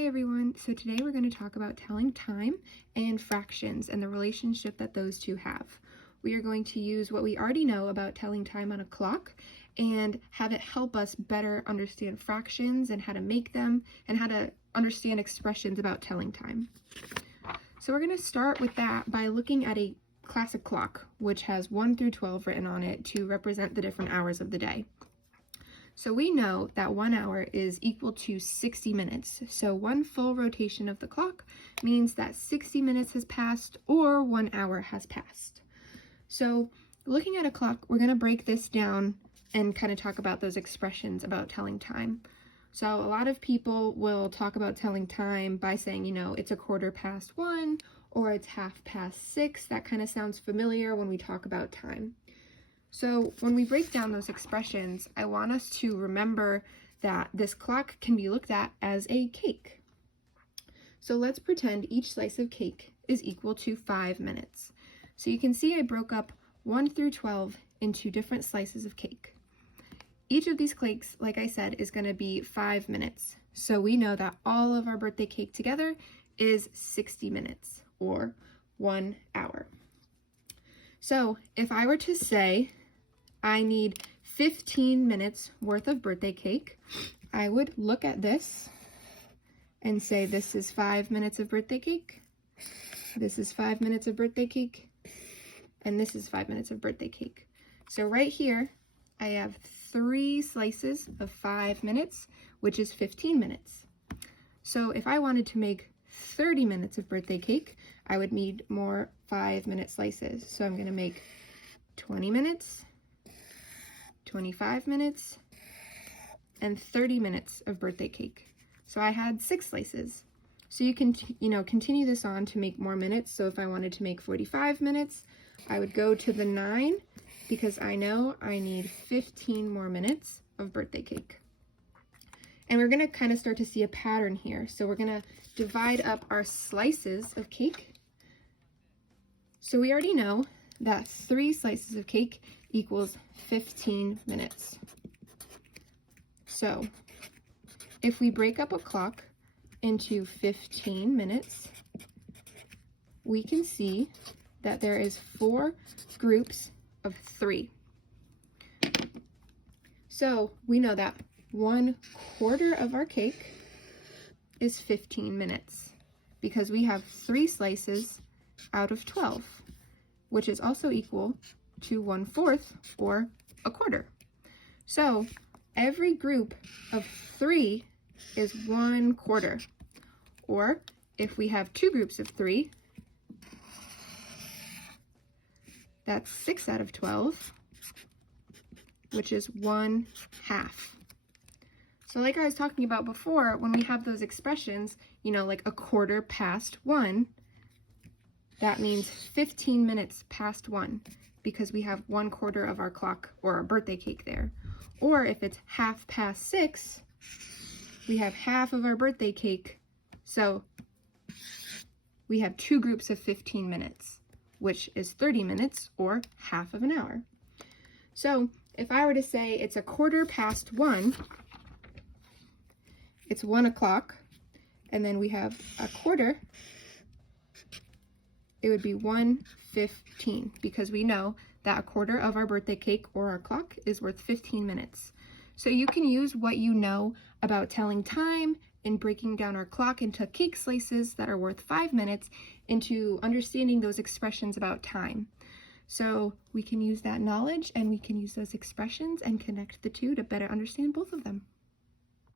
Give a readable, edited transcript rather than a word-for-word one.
Hi everyone, so today we're going to talk about telling time and fractions and the relationship that those two have. We are going to use what we already know about telling time on a clock and have it help us better understand fractions and how to make them and how to understand expressions about telling time. So we're going to start with that by looking at a classic clock, which has 1 through 12 written on it to represent the different hours of the day. So we know that 1 hour is equal to 60 minutes. So one full rotation of the clock means that 60 minutes has passed or 1 hour has passed. So looking at a clock, we're going to break this down and kind of talk about those expressions about telling time. So a lot of people will talk about telling time by saying, it's 1:15 or it's 6:30. That kind of sounds familiar when we talk about time. So when we break down those expressions, I want us to remember that this clock can be looked at as a cake. So let's pretend each slice of cake is equal to 5 minutes. So you can see I broke up 1 through 12 into different slices of cake. Each of these cakes, like I said, is going to be 5 minutes. So we know that all of our birthday cake together is 60 minutes or 1 hour. So if I were to say I need 15 minutes worth of birthday cake, I would look at this and say this is 5 minutes of birthday cake, this is 5 minutes of birthday cake, and this is 5 minutes of birthday cake. So right here, I have 3 slices of 5 minutes, which is 15 minutes. So if I wanted to make 30 minutes of birthday cake, I would need more 5-minute slices. So I'm going to make 20 minutes, 25 minutes, and 30 minutes of birthday cake. So I had 6 slices. So you can, continue this on to make more minutes. So if I wanted to make 45 minutes, I would go to the 9 because I know I need 15 more minutes of birthday cake. And we're going to kind of start to see a pattern here. So we're going to divide up our slices of cake. So we already know that 3 slices of cake equals 15 minutes. So if we break up a clock into 15 minutes, we can see that there is 4 groups of 3. So we know that 1/4 of our cake is 15 minutes because we have 3 slices out of 12, which is also equal to 1/4 or 1/4. So every group of 3 is 1/4. Or if we have 2 groups of 3, that's 6 out of 12, which is 1/2. So like I was talking about before, when we have those expressions, like 1:15, that means 15 minutes past 1 because we have 1/4 of our clock or our birthday cake there. Or if it's 6:30, we have half of our birthday cake. So we have 2 groups of 15 minutes, which is 30 minutes or half of an hour. So if I were to say it's 1:15, it's 1 o'clock, and then we have 1/4, it would be 1:15 because we know that 1/4 of our birthday cake or our clock is worth 15 minutes. So you can use what you know about telling time and breaking down our clock into cake slices that are worth 5 minutes into understanding those expressions about time. So we can use that knowledge and we can use those expressions and connect the two to better understand both of them.